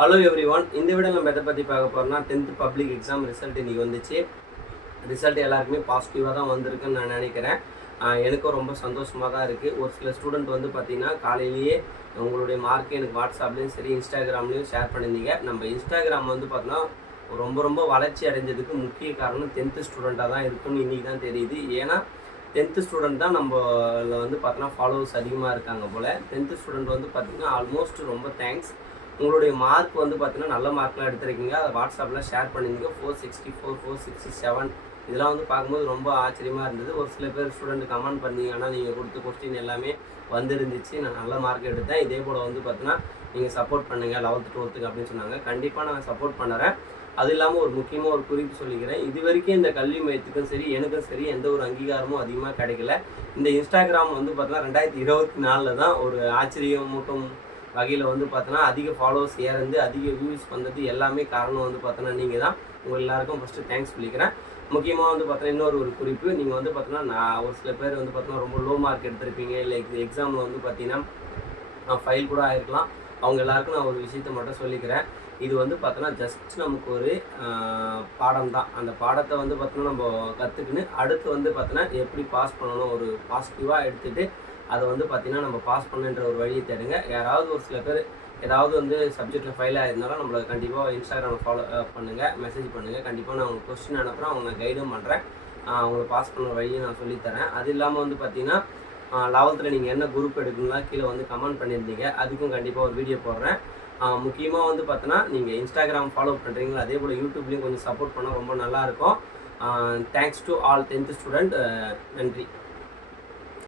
Hello every one. இந்த video நம்ம எதை பற்றி பார்க்க போகிறோம்னா 10th பப்ளிக் எக்ஸாம் ரிசல்ட் இன்றைக்கி வந்துச்சு. ரிசல்ட் எல்லாருக்குமே பாசிட்டிவாக தான் வந்திருக்குன்னு நான் நினைக்கிறேன். எனக்கும் ரொம்ப சந்தோஷமாக தான் இருக்குது. ஒரு சில ஸ்டூடெண்ட் வந்து பார்த்திங்கன்னா காலையிலேயே உங்களுடைய மார்க்கு எனக்கு வாட்ஸ்அப்லேயும் சரி இன்ஸ்டாகிராம்லேயும் ஷேர் பண்ணியிருந்தீங்க. நம்ம இன்ஸ்டாகிராம் வந்து பார்த்தோன்னா ரொம்ப வளர்ச்சி அடைஞ்சதுக்கு முக்கிய காரணம் 10th ஸ்டூடெண்ட்டாக தான் இருக்குன்னு இன்றைக்கி தான் தெரியுது. ஏன்னா 10th ஸ்டூடெண்ட் தான் நம்மள வந்து பார்த்தோன்னா ஃபாலோவர்ஸ் அதிகமாக இருக்காங்க போல். 10th ஸ்டூடெண்ட் வந்து பார்த்திங்கன்னா ஆல்மோஸ்ட் ரொம்ப தேங்க்ஸ். உங்களுடைய மார்க் வந்து பார்த்தீங்கன்னா நல்ல மார்க்லாம் எடுத்துருக்கீங்க. அதை வாட்ஸ்அப்பில் ஷேர் பண்ணியிருந்தீங்க. 464 467 இதெல்லாம் வந்து பார்க்கும்போது ரொம்ப ஆச்சரியமாக இருந்தது. ஒரு சில பேர் ஸ்டூடெண்ட் கமெண்ட் பண்ணீங்க, ஆனால் நீங்கள் கொடுத்த கொஸ்டின் எல்லாமே வந்துருந்துச்சு, நான் நல்ல மார்க் எடுத்தேன், இதே போல் வந்து பார்த்தீங்கன்னா நீங்கள் சப்போர்ட் பண்ணுங்கள் 11th 12th அப்படின்னு சொன்னாங்க. கண்டிப்பாக நான் சப்போர்ட் பண்ணுறேன். அது இல்லாமல் ஒரு முக்கியமாக ஒரு குறிப்பு சொல்லிக்கிறேன். இது வரைக்கும் இந்த கல்வி மையத்துக்கும் சரி எனக்கும் சரி எந்த ஒரு அங்கீகாரமும் அதிகமாக கிடைக்கல. இந்த இன்ஸ்டாகிராம் வந்து பார்த்தீங்கன்னா 2024 தான் ஒரு ஆச்சரியமூட்டும் வகையில் வந்து பார்த்தோன்னா அதிக ஃபாலோவர்ஸ் ஏறந்து அதிக வியூஸ் வந்தது எல்லாமே காரணம் வந்து பார்த்தோன்னா நீங்கள் தான். உங்கள் எல்லாருக்கும் ஃபஸ்ட்டு தேங்க்ஸ் சொல்லிக்கிறேன். முக்கியமாக வந்து பார்த்தோன்னா இன்னொரு குறிப்பு, நீங்கள் வந்து பார்த்தோன்னா நான் ஒரு சில பேர் வந்து பார்த்தோன்னா ரொம்ப லோ மார்க் எடுத்திருப்பீங்க, இல்லை எக்ஸாமில் வந்து பார்த்தீங்கன்னா ஃபைல் கூட ஆகிருக்கலாம். அவங்க எல்லாருக்கும் நான் ஒரு விஷயத்தை மட்டும் சொல்லிக்கிறேன். இது வந்து பார்த்தோன்னா ஜஸ்ட் நமக்கு ஒரு பாடம் தான். அந்த பாடத்தை வந்து பார்த்தோன்னா நம்ம கற்றுக்குன்னு அடுத்து வந்து பார்த்தோன்னா எப்படி பாஸ் பண்ணணும், ஒரு பாசிட்டிவாக எடுத்துகிட்டு அதை வந்து பார்த்திங்கன்னா நம்ம பாஸ் பண்ணுன்ற ஒரு வழியை தேடுங்க. யாராவது ஒரு சில பேர் ஏதாவது வந்து சப்ஜெக்டில் ஃபெயில் ஆகிருந்தாலும் நம்மளை கண்டிப்பாக இன்ஸ்டாகிராமில் ஃபாலோ பண்ணுங்கள், மெசேஜ் பண்ணுங்கள். கண்டிப்பாக நான் உங்களுக்கு கொஸ்டின் அனுப்புகிறேன், அவங்க கைடும் பண்ணுறேன், அவங்கள பாஸ் பண்ணுற வழியை நான் சொல்லித்தரேன். அது இல்லாமல் வந்து பார்த்திங்கன்னா 11th நீங்கள் என்ன குரூப் எடுக்கணும்னா கீழே வந்து கமெண்ட் பண்ணியிருந்தீங்க, அதுக்கும் கண்டிப்பாக ஒரு வீடியோ போடுறேன். முக்கியமாக வந்து பார்த்தோன்னா நீங்கள் இன்ஸ்டாகிராம் ஃபாலோ பண்ணுறீங்களா, அதே போல் யூடியூப்லேயும் கொஞ்சம் சப்போர்ட் பண்ணால் ரொம்ப நல்லாயிருக்கும். Thanks to all 10th student. நன்றி.